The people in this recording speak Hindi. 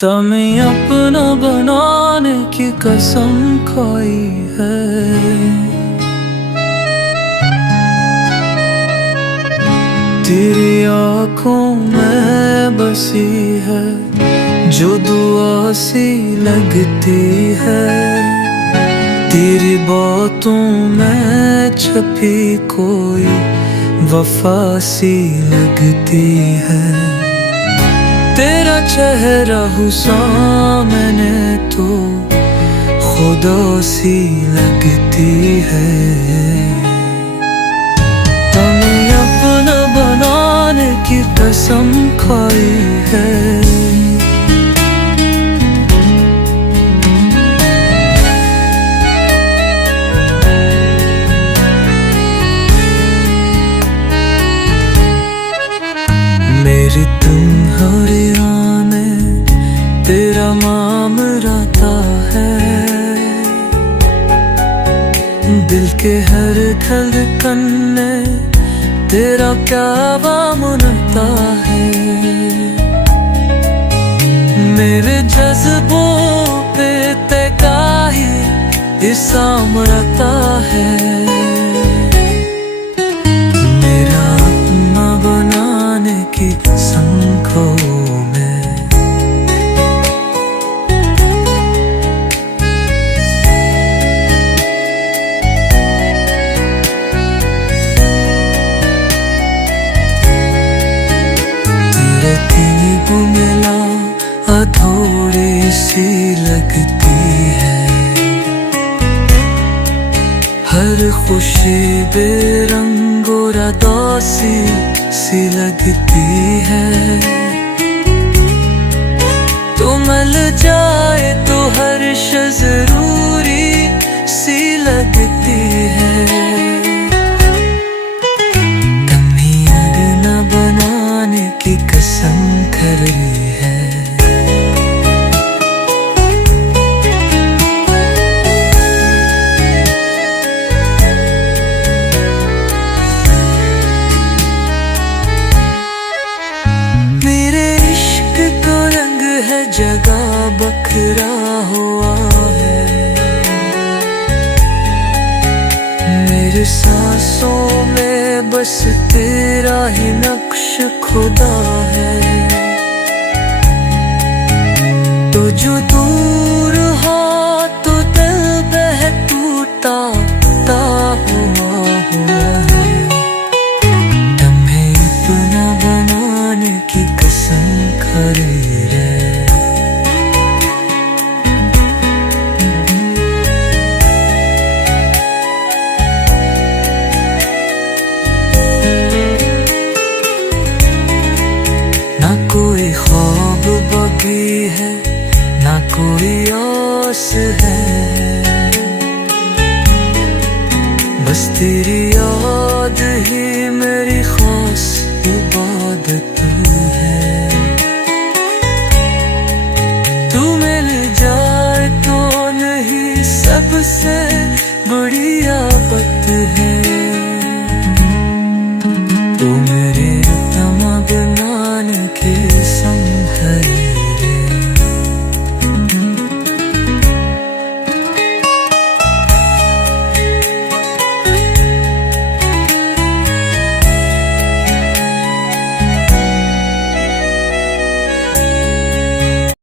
तुम्हें अपना बनाने की कसम खाई है। तेरी आँखों में बसी है जो दुआ सी लगती है। तेरी बातों में छपी कोई वफा सी लगती है। तेरा चेहरा सामने तो खुदा सी लगती है। तुम्हें अपना बनाने की कसम खाई है। मेरी तुम्हारियां में तेरा मामराता है। दिल के हर धड़कन में तेरा क्या वामुनता है। मेरे जज्बों पे तेरा ही इसामरता है। की संखों में तेरे दीप मिला अधूरी सी लगती है। हर खुशी बेरंगो रदासी सी लगती है। तो मिल जाए तो हर जरूरी सी लगती है। कभी न बनाने की कसम खरी है। जगह बखरा हुआ है। मेरे सांसों में बस तेरा ही नक्श खुदा है। तो जो दूर हो तो दिल बह टूटा हुआ है। तुम्हें अपना बनाने की कसम खरी है। ना कोई ख्वाब बाकी है ना कोई आस है। बस तेरी याद ही मेरी खास इबादत है। तू मिल जाए तो नहीं सबसे बड़ी आफत है।